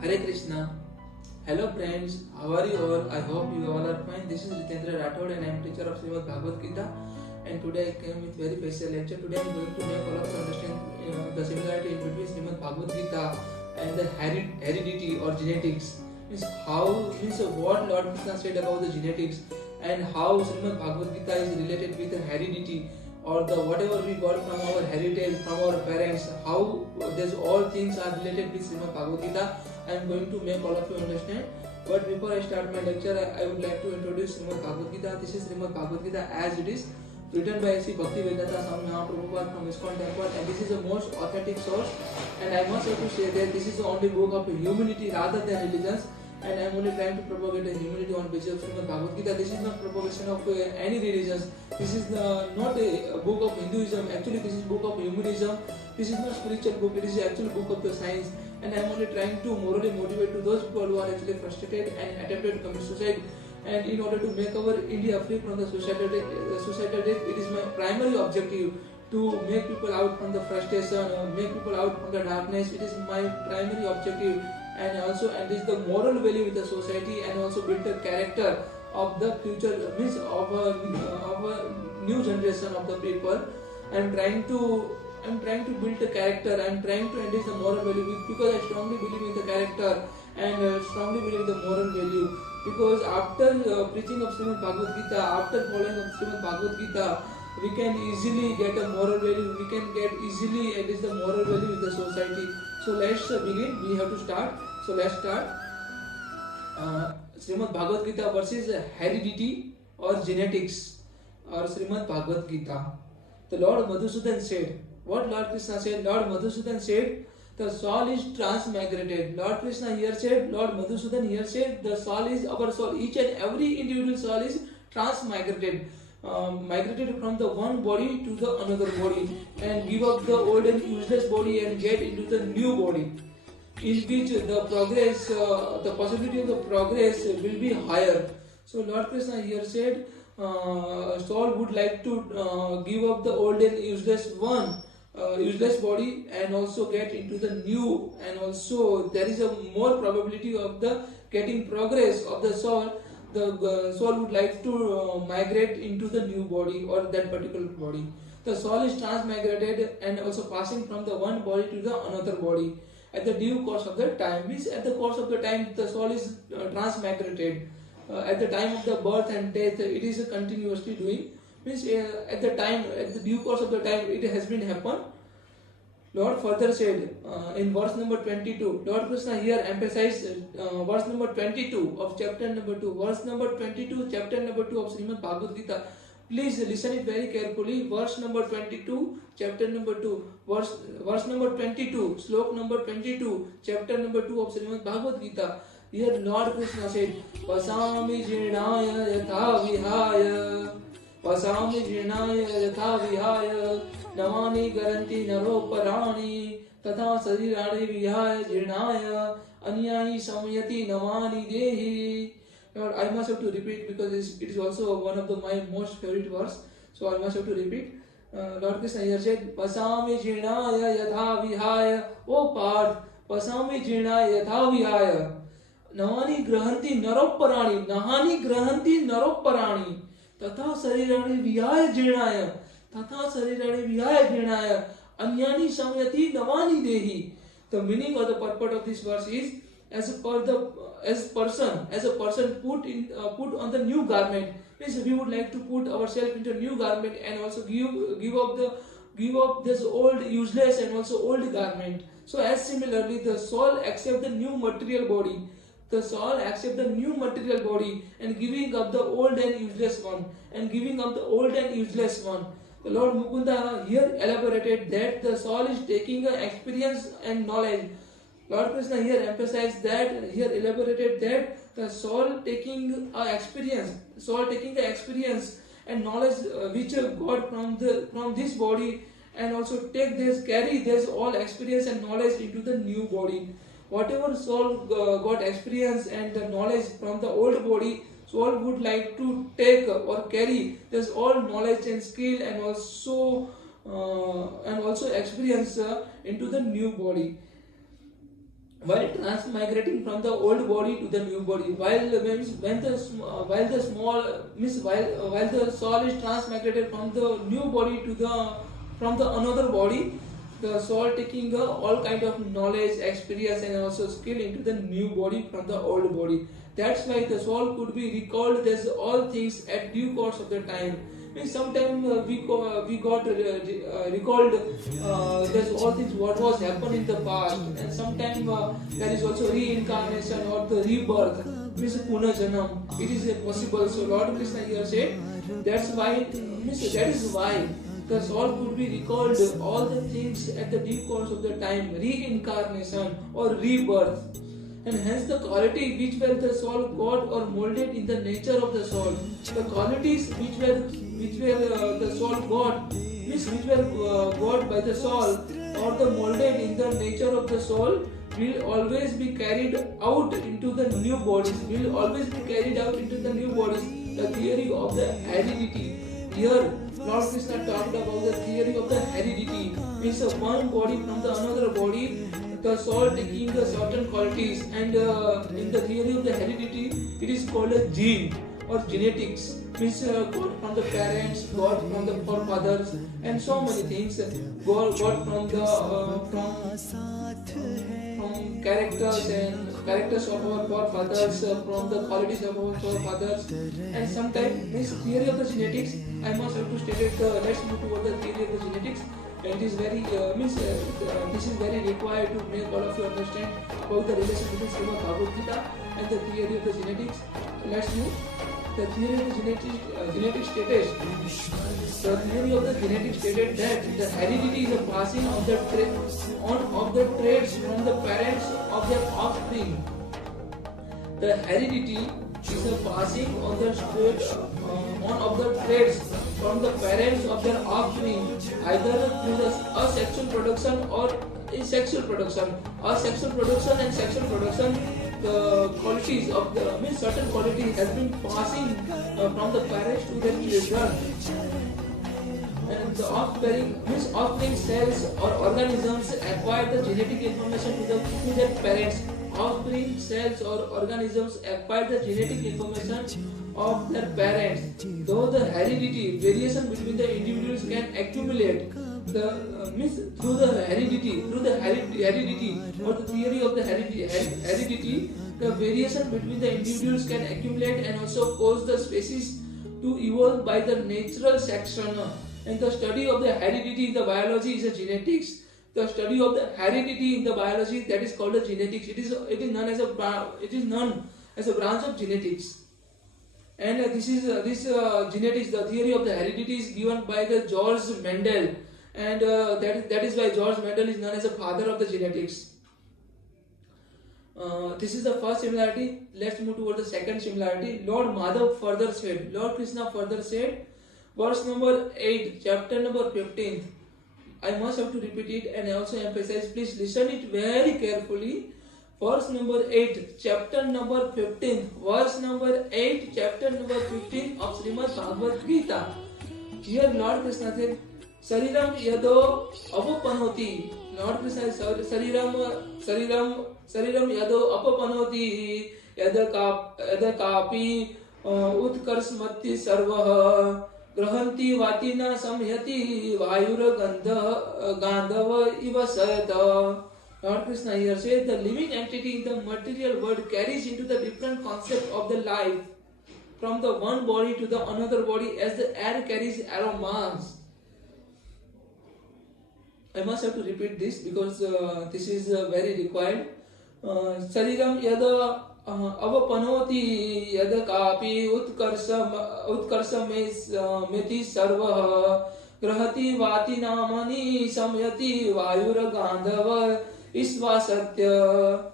Hare Krishna. Hello friends, how are you all? I hope you all are fine. This is Ritendra Rathod and I am teacher of Shrimad Bhagavad Gita, and today I came with very special lecture. Today I am going to make all of you understand the similarity in between Shrimad Bhagavad Gita and the heredity or genetics. Means what Lord Krishna said about the genetics and how Shrimad Bhagavad Gita is related with the heredity or the whatever we got from our heritage, from our parents, how these all things are related with Shrimad Bhagavad Gita. I am going to make all of you understand. But before I start my lecture, I would like to introduce Shrimad Bhagavad Gita. This is Shrimad Bhagavad Gita as it is, written by Sri Bhaktivedanta Swami Mahaprabhupada from ISKCON temple, and this is the most authentic source. And I must have to say that this is the only book of humanity rather than religions. And I am only trying to propagate the humanity on basis of Shrimad Bhagavad Gita. This is not propagation of any religions. This is not a book of Hinduism. Actually, this is book of humanism. This is not spiritual book. It is actually book of the science. And I am only trying to morally motivate to those people who are actually frustrated and attempted to commit suicide. And in order to make our India free from the suicidal death, it is my primary objective to make people out from the frustration, make people out from the darkness. It is my primary objective. And this the moral value with the society, and also build the character of the future, means of a new generation of the people. I am trying to build the character. I am trying to enhance the moral value because I strongly believe in the character and strongly believe in the moral value. Because after preaching of Shrimad Bhagavad Gita, after following of Shrimad Bhagavad Gita, we can easily get a moral value. We can get easily enhance the moral value with the society. So let's begin. We have to start. So let's start. Shrimad Bhagavad Gita versus heredity or genetics, or Shrimad Bhagavad Gita. The Lord Madhusudan said, what Lord Krishna said? Lord Madhusudan said, the soul is transmigrated. Lord Krishna here said, Lord Madhusudan here said, the soul is our soul. Each and every individual soul is transmigrated. Migrated from the one body to the another body, and give up the old and useless body and get into the new body, in which the progress, the possibility of the progress will be higher. So Lord Krishna here said, soul would like to give up the old and useless body and also get into the new, and also there is a more probability of the getting progress of the soul. The soul would like to migrate into the new body or that particular body. The soul is transmigrated and also passing from the one body to the another body at the due course of the time. Means at the course of the time the soul is transmigrated. At the time of the birth and death it is continuously doing. Means at the due course of the time it has been happened. Lord further said in verse number 22, Lord Krishna here emphasized verse number 22 of chapter number 2. Verse number 22, chapter number 2 of Shrimad Bhagavad Gita. Please listen it very carefully. Verse number 22, chapter number 2. Verse number 22, slok number 22, chapter number 2 of Shrimad Bhagavad Gita. Here Lord Krishna said, Vasami jirnaya yatha vihaya, Vasami jirnaya yatha vihaya, Namani garanti naro parani, Tatha sarirani vihaya jirnaya, Anyani samyati namani dehi. I must have to repeat because it is also one of my most favorite verse. So I must have to repeat. Lord Krishna here said, Pasami jirnaya yatha vihaya. O Parth, Pasami jirnaya yatha vihaya. Nahani grahanti naroparani. Nahani grahanti naroparani. Tatha sarirani vihaya jirnaya. Tatha sarirani vihaya jirnaya. Anyani samyati namani dehi. The meaning or the purport of this verse is, as a person put on the new garment. Means we would like to put ourselves into a new garment and also give up this old useless and also old garment. So as similarly the soul accept the new material body. The soul accept the new material body and giving up the old and useless one. The Lord Mukunda here elaborated that the soul is taking an experience and knowledge. Lord Krishna here emphasized that, here elaborated that the soul taking the experience and knowledge which got from this body, and also carry this all experience and knowledge into the new body. Whatever soul got experience and the knowledge from the old body, soul would like to take or carry this all knowledge and skill and also experience into the new body. while transmigrating from the old body to the new body. While the soul is transmigrated from the new body to the another body, the soul taking all kind of knowledge, experience, and also skill into the new body from the old body. That's why the soul could be recalled as all things at due course of the time. Means sometimes we got recalled there's all things what was happened in the past, and sometimes there is also reincarnation or the rebirth, means punarjanam. It is possible. So Lord Krishna here said that's why, means that is why the soul could be recalled all the things at the due course of the time, reincarnation or rebirth. And hence the quality which were the soul got or molded in the nature of the soul, the qualities which were the soul got, means which were got by the soul or the molded in the nature of the soul, will always be carried out into the new bodies, will always be carried out into the new bodies. The theory of the heredity. Here, Lord Krishna talked about the theory of the heredity, means one body from the another body, the soul taking the certain qualities, and in the theory of the heredity, it is called a gene or genetics, means got from the parents, got from the forefathers, and so many things, got from the from characters of our forefathers, from the qualities of our forefathers, and sometimes this theory of the genetics. I must have to state it. Let's move toward the theory of the genetics. And it is very this is very required to make all of you understand about the relation between Shrimad Bhagavad Gita and the theory of the genetics. Let's move. The theory of the genetics stated. The theory of the genetics stated that the heredity is a passing of the traits from the parents of their offspring. The heredity is a passing of the traits from the parents of their offspring, either through the asexual production or asexual production. Asexual production and sexual production, the qualities of the means certain quality has been passing from the parents to their children. And the offspring cells or organisms acquire the genetic information to their parents. Offspring cells or organisms acquire the genetic information of their parents. Though the heredity variation between the individuals can accumulate, through the heredity or the theory of the heredity, the variation between the individuals can accumulate and also cause the species to evolve by the natural selection. And the study of the heredity in the biology is a genetics. The study of the heredity in the biology, that is called a genetics. It is known as a branch of genetics. And this genetics, the theory of the heredity, is given by the George Mendel, and that is why George Mendel is known as the father of the genetics. This is the first similarity. Let's move toward the second similarity. Lord Krishna further said, verse number 8, chapter number 15. I must have to repeat it and also emphasize. Please listen it very carefully. Verse number 8, chapter number 15. Verse number 8, chapter number 15 of Shrimad Bhagavad Gita. Here Lord Krishna said, Sariram yado apapanoti. Lord Krishna said, Sariram yado apapanoti. Yadakapi utkarsmati sarvaha. Grahanti vatina samyati vayura gandhava iva sayata. Lord Krishna here says the living entity in the material world carries into the different concept of the life from the one body to the another body as the air carries aromas. I must have to repeat this because this is very required. Sariram yada avapanoti yada kapi utkarsa meti sarvaha grahati vati namani samyati vayura gandhava isva satya.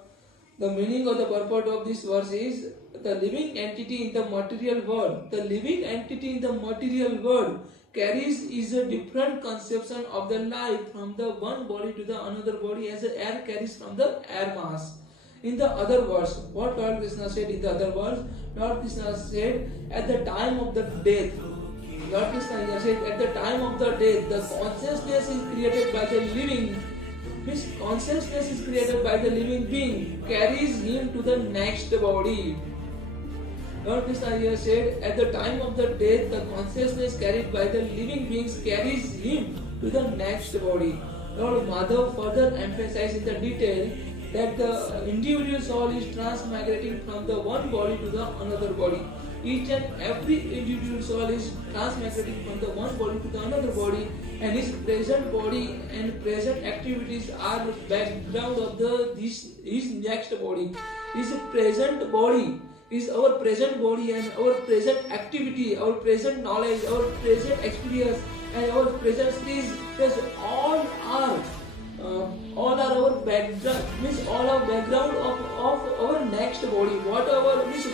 The meaning of the purport of this verse is the living entity in the material world. The living entity in the material world carries is a different conception of the life from the one body to the another body as the air carries from the air mass. In the other verse, what Lord Krishna said in the other verse, Lord Krishna said at the time of the death, Lord Krishna said at the time of the death, the consciousness is created by the living Means consciousness is created by the living being, carries him to the next body. Lord Krishna here said, at the time of the death, the consciousness carried by the living beings carries him to the next body. Lord Madhav further emphasized in the detail that the individual soul is transmigrating from the one body to the another body. Each and every individual soul is transmigrating from the one body to the another body, and his present body and present activities are background of his next body. His present body is our present body, and our present activity, our present knowledge, our present experience, and our present skills, all are our background, means all our background of our next body. Whatever means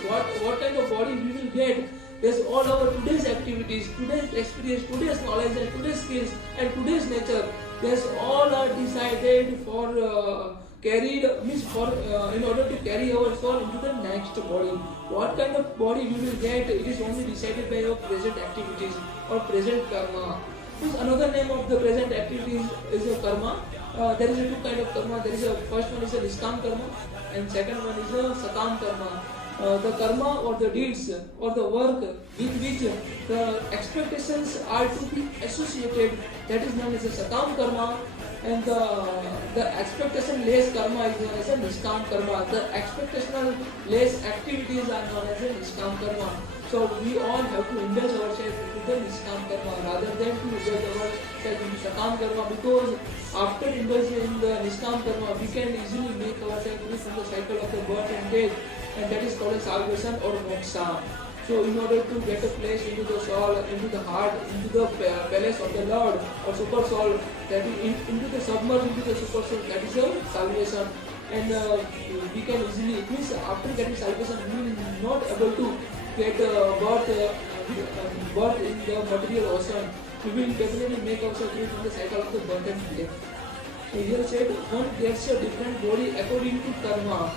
what kind of body we will get, there's all our today's activities, today's experience, today's knowledge, and today's skills, and today's nature. There's all are decided for carried means for in order to carry our soul into the next body. What kind of body we will get, it is only decided by our present activities or present karma. Means another name of the present activities is a karma. There is a two kind of karma. There is a first one is a niskam karma, and second one is a sakam karma. The karma or the deeds or the work with which the expectations are to be associated, that is known as a sakam karma, and the expectation less karma is known as a niskam karma. The expectational less activities are known as a niskam karma. So we all have to indulge ourselves into the niskam karma rather than to indulge ourselves into sakam karma, because after indulging in the niskam karma we can easily make ourselves free from the cycle of the birth and death, and that is called as salvation or moksha. So in order to get a place into the soul, into the heart, into the palace of the Lord or super soul, that is into the submerge into the super soul, that is a salvation. And we can easily, means after getting salvation we will not able to get birth in the material ocean. We will definitely make ourselves free from the cycle of the birth and death. So here said, one gets a different body according to karma,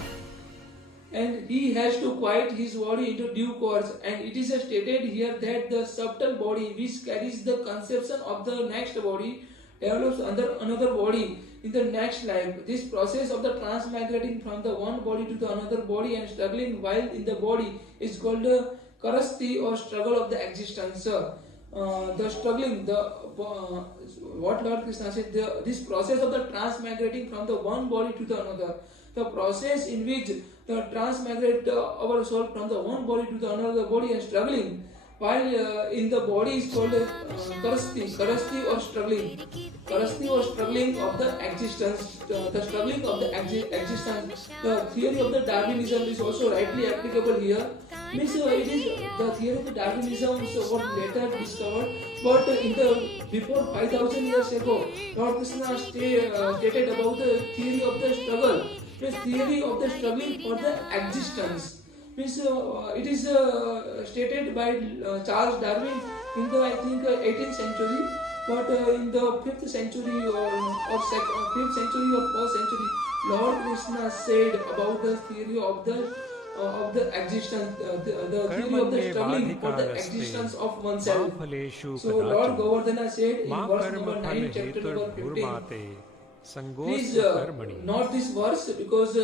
and he has to quiet his body into due course. And it is stated here that the subtle body which carries the conception of the next body develops under another body in the next life. This process of the transmigrating from the one body to the another body and struggling while in the body is called the karasti or struggle of the existence. The struggling, what Lord Krishna said, this process of the transmigrating from the one body to the another, the process in which the transmigrate our soul from the one body to the another body and struggling while in the body is called karasti or struggling. Karasti or struggling of the existence, the struggling of the existence. The theory of the Darwinism is also rightly applicable here. Means it is the theory of the Darwinism was later discovered, but in the before 5,000 years ago, Lord Krishna stated about the theory of the struggle. Means theory of the struggling for the existence. Means it is stated by Charles Darwin in the 18th century, but in the 5th century or 5th century or 4th century, Lord Krishna said about the theory of the existence, the theory of the struggling for the existence of oneself. So Lord Govardhana said in verse number 9, chapter number 15. Please note this verse, because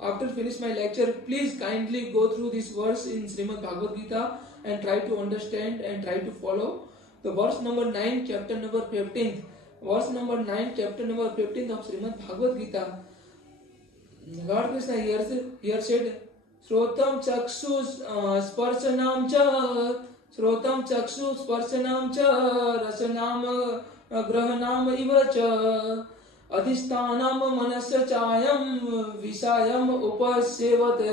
after finish my lecture, please kindly go through this verse in Shrimad Bhagavad Gita and try to understand and try to follow. The verse number 9, chapter number 15. Verse number 9, chapter number 15 of Shrimad Bhagavad Gita. Lord Krishna here said, Shrotam Chakshu Sparshanam Cha Shrotam Chakshu Sparshanam Cha Rasanam Grahanam Ivacha Adhisthanam Manasya Chayam Visayam Upasyevate.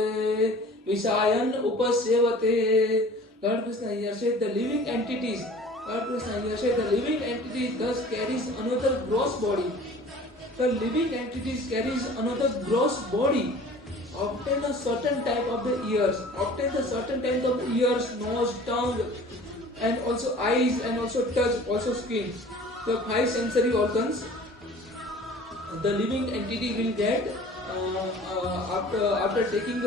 Lord Krishna here said the living entities. Lord Krishna here said the living entity thus carries another gross body. The living entities carries another gross body. Obtain a certain type of the ears. Obtain the certain type of the ears, nose, tongue, and also eyes, and also touch, also skin. The 5 sensory organs the living entity will get after taking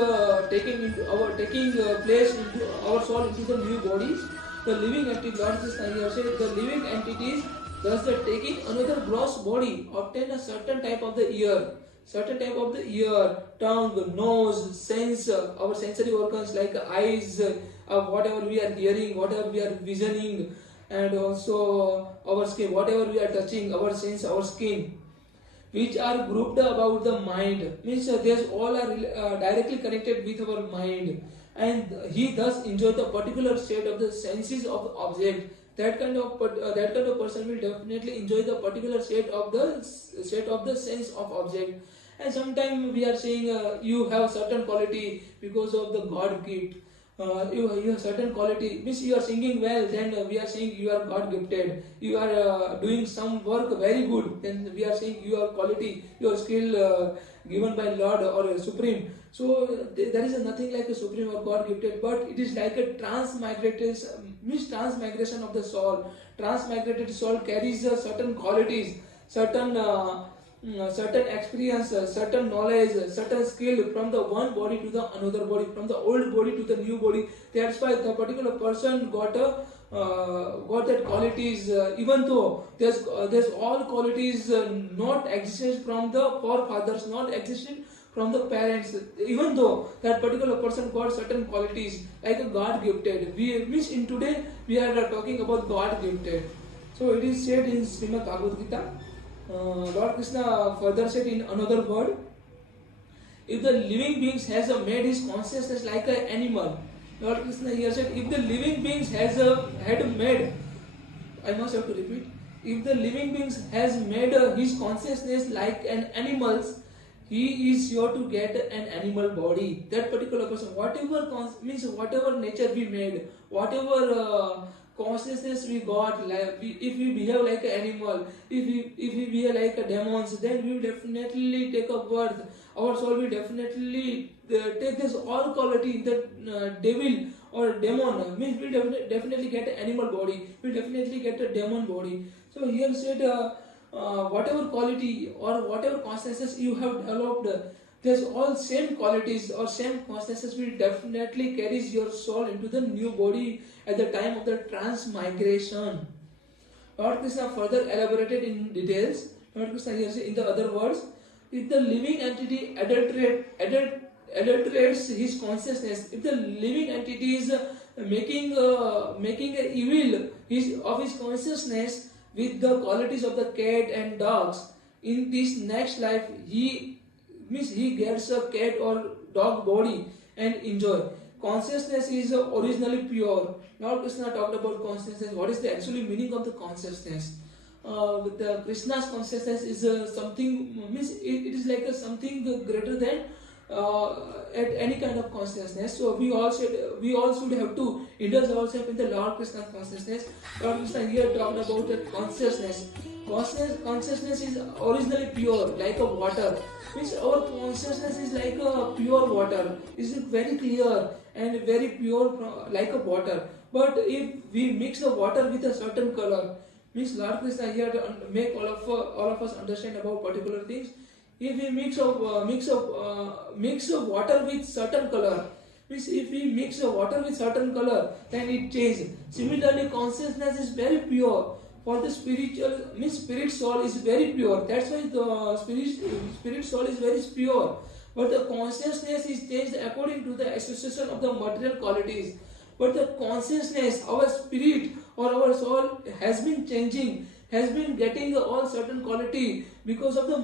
place into our soul into the new bodies. The living entity, Lord Krishna here said, the living entities Thus, the taking another gross body obtain a certain type of the ear, tongue, nose, sense, our sensory organs like eyes, whatever we are hearing, whatever we are visioning, and also our skin, whatever we are touching, our sense, our skin, which are grouped about the mind. Means these all are directly connected with our mind, and he thus enjoy the particular state of the senses of the object. That kind of person will definitely enjoy the particular state of the sense of object. And sometimes we are saying you have certain quality because of the God gift. You have certain quality, means you are singing well, then we are saying you are God gifted. You are doing some work very good, then we are saying you are quality, your skill given by Lord or Supreme. So there is nothing like a Supreme or God gifted, but it is like a transmigration of the soul. Transmigrated soul carries certain qualities, certain experience, certain knowledge, certain skill from the one body to the another body, from the old body to the new body. That's why the particular person got that qualities, even though there's all qualities not existed from the forefathers, not existed from the parents. Even though that particular person got certain qualities like a God gifted, we means in today we are talking about God gifted. So it is said in Shrimad Bhagavad Gita. Lord Krishna further said in another word, if the living beings has made his consciousness like an animal. Lord Krishna here said, if the living beings had made, I must have to repeat, if the living beings has made his consciousness like an animal's, he is sure to get an animal body. That particular person, whatever nature we made, whatever consciousness we got, like if we behave like an animal, if we behave like a demons, then we will definitely take a birth. Our soul will definitely take this all quality in the devil or demon. Means we will definitely get an animal body. We will definitely get a demon body. So here said, whatever quality or whatever consciousness you have developed, there's all same qualities or same consciousness will definitely carries your soul into the new body at the time of the transmigration. Lord Krishna further elaborated in details. Lord Krishna here says in the other words, if the living entity adulterates his consciousness, if the living entity is making a evil of his consciousness with the qualities of the cat and dogs, in this next life he gets a cat or dog body and enjoy. Consciousness is originally pure. Now Krishna talked about consciousness. What is the actually meaning of the consciousness? The Krishna's consciousness is something, it is like something greater than at any kind of consciousness. So we all should have to indulge ourselves in the Lord Krishna's consciousness. Lord Krishna here talked about the consciousness. Consciousness is originally pure, like a water. Means our consciousness is like a pure water. Is very clear and very pure, like a water. But if we mix the water with a certain color, means Lord Krishna here to make all of us understand about particular things. If we mix of water with certain color, means if we mix the water with certain color, then it changes. Similarly, consciousness is very pure. For the spirit soul is very pure. That's why the spirit soul is very pure. But the consciousness is changed according to the association of the material qualities. But the consciousness, our spirit or our soul has been changing, has been getting all certain quality because of the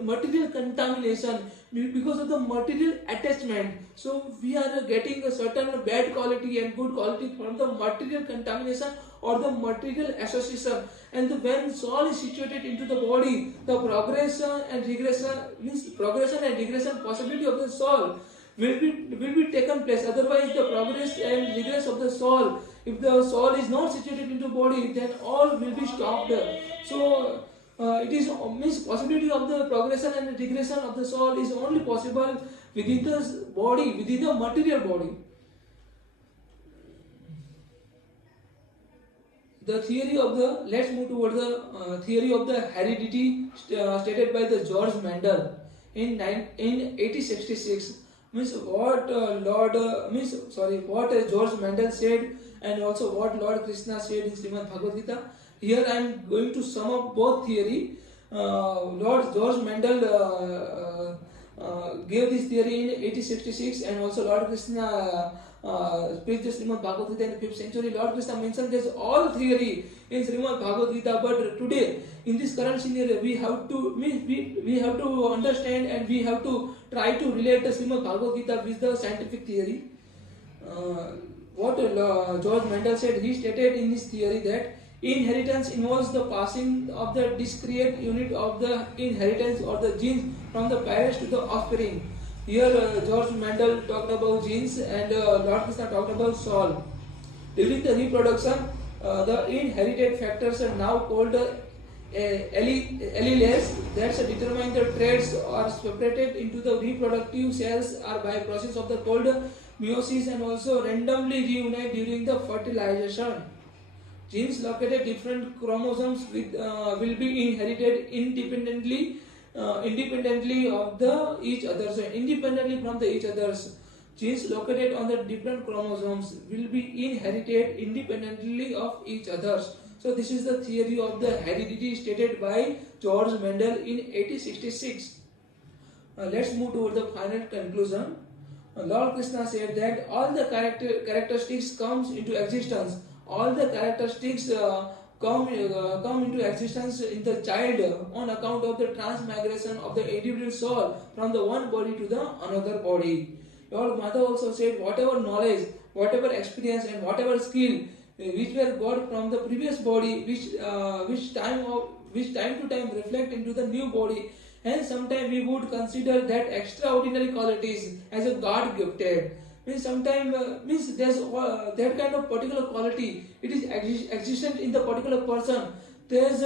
material contamination, because of the material attachment. So we are getting a certain bad quality and good quality from the material contamination or the material association. And when soul is situated into the body, the progression and regression possibility of the soul will be taken place. Otherwise, the progress and regress of the soul, if the soul is not situated into body, then all will be stopped. So it is possibility of the progression and regression of the soul is only possible within the body, within the material body. The theory of the, let's move toward the theory of the heredity stated by the George Mendel in 1866. What George Mendel said, and also what Lord Krishna said in Shrimad Bhagavad Gita. Here I am going to sum up both theory. Lord George Mendel gave this theory in 1866, and also Lord Krishna preached the Shrimad Bhagavad Gita in the 5th century. Lord Krishna mentioned this all theory in Shrimad Bhagavad Gita, but today in this current scenario we have to we have to understand, and we have to try to relate the Shrimad Bhagavad Gita with the scientific theory. What George Mendel said, he stated in his theory that inheritance involves the passing of the discrete unit of the inheritance or the genes from the parents to the offspring. Here George Mendel talked about genes, and Lord Krishna talked about soul. During the reproduction, the inherited factors are now called alleles that determine the traits are separated into the reproductive cells are by process of the called meiosis, and also randomly reunite during the fertilization. Genes located different chromosomes will be inherited independently of the each other. So independently from the each others, genes located on the different chromosomes will be inherited independently of each others. So this is the theory of the heredity stated by George Mendel in 1866. Let's move toward the final conclusion. Lord Krishna said that all the characteristics comes into existence. All the characteristics come into existence in the child on account of the transmigration of the individual soul from the one body to the another body. Your mother also said, whatever knowledge, whatever experience, and whatever skill which were got from the previous body, which time to time reflect into the new body, and sometimes we would consider that extraordinary qualities as a God gifted. Means sometimes there's that kind of particular quality, it is existent in the particular person. There's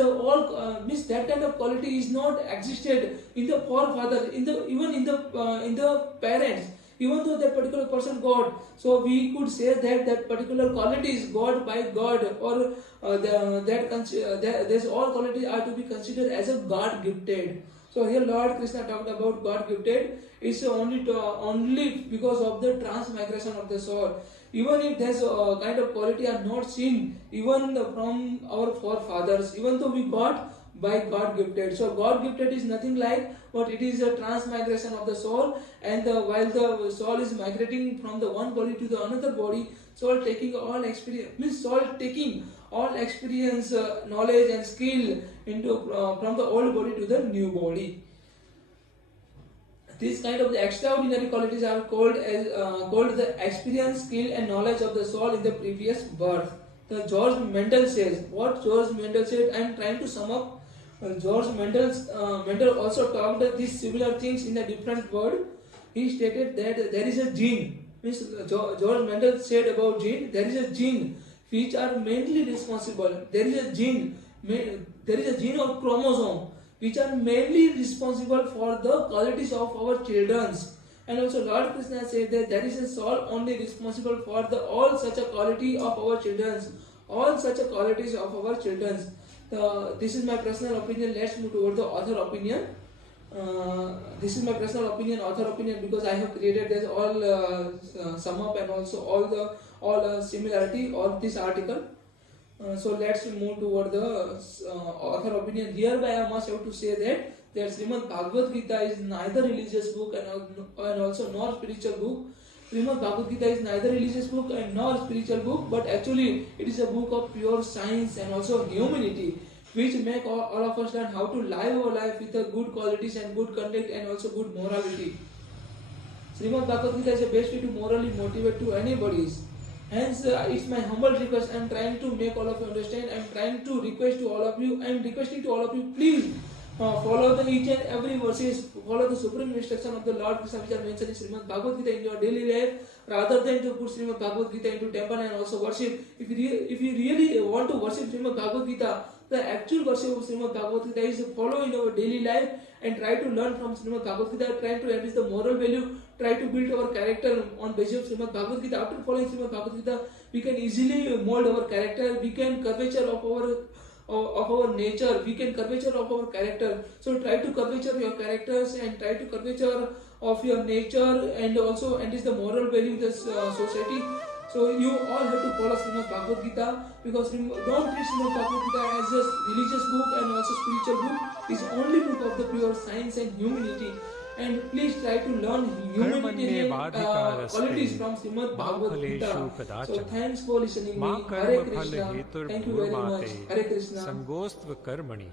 means that kind of quality is not existed in the forefather, even in the parents, even though that particular person God. So we could say that particular quality is God by God, or there's all qualities are to be considered as a God gifted. So here Lord Krishna talked about God gifted. It's only because of the transmigration of the soul. Even if there's a kind of quality are not seen even from our forefathers, even though we got by God gifted. So God gifted is nothing like, but it is a transmigration of the soul, and while the soul is migrating from the one body to the another body, soul taking all experience, knowledge and skill into from the old body to the new body. These kind of the extraordinary qualities are called the experience, skill, and knowledge of the soul in the previous birth. The George Mendel says, what George Mendel said, I am trying to sum up. George Mendel also talked these similar things in a different word. He stated that there is a gene. Means George Mendel said about gene, there is a gene which are mainly responsible. There is a gene or chromosome which are mainly responsible for the qualities of our children. And also Lord Krishna said that there is a soul only responsible for all such a quality of our children. All such a qualities of our children. This is my personal opinion. Let's move toward the author opinion. This is my personal opinion, author opinion, because I have created this all sum up and also all similarity of this article. So let's move toward the author opinion. Hereby I must have to say that Shrimad Bhagavad Gita is neither religious book and also nor spiritual book. Shrimad Bhagavad Gita is neither religious book and nor spiritual book, but actually it is a book of pure science and also humanity, which make all of us learn how to live our life with the good qualities and good conduct and also good morality. Shrimad Bhagavad Gita is the best way to morally motivate to anybody's. Hence, it's my humble request. I am trying to make all of you understand. I am trying to request to all of you. I am requesting to all of you, please follow the each and every verses. Follow the supreme instruction of the Lord Krishna, which are mentioned in Shrimad Bhagavad Gita in your daily life, rather than to put Shrimad Bhagavad Gita into temple and also worship. If you really want to worship Shrimad Bhagavad Gita, the actual worship of Shrimad Bhagavad Gita is follow in our daily life and try to learn from Shrimad Bhagavad Gita, try to enrich the moral value, try to build our character on basis of Shrimad Bhagavad Gita. After following Shrimad Bhagavad Gita, we can easily mold our character, we can curvature of our nature, we can curvature of our character. So try to curvature your characters and try to curvature of your nature and also enrich the moral value in the society. So you all have to follow Shrimad Bhagavad Gita, because don't treat Shrimad Bhagavad Gita as a religious book and also spiritual book. It's only book of the pure science and humanity. And please try to learn humanitarian qualities from Shrimad Bhagavad Gita. So thanks for listening me. Hare Krishna. Thank you very much. Hare Krishna. संगोस्त्व कर्मणि